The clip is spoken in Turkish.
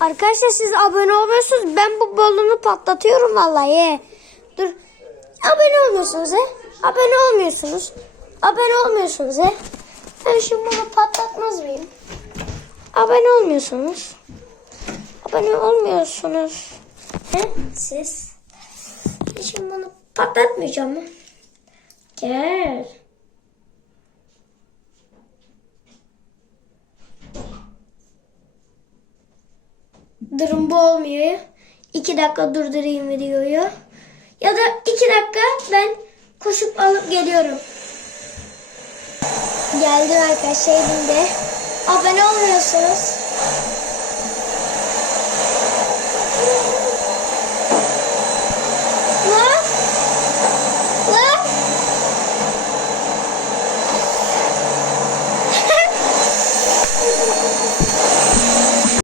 Arkadaşlar siz abone olmuyorsunuz. Ben bu balonu patlatıyorum vallahi. Dur. Abone olmuyorsunuz he? Abone olmuyorsunuz. Abone olmuyorsunuz he? Ben şimdi bunu patlatmaz mıyım? Abone olmuyorsunuz. Abone olmuyorsunuz. He? Siz. Şimdi bunu patlatmayacağım mı? Gel. Durum bu olmuyor. İki dakika durdurayım videoyu. Ya da iki dakika ben koşup alıp geliyorum. Geldim arkadaşlar elimde. Abone olmuyorsunuz.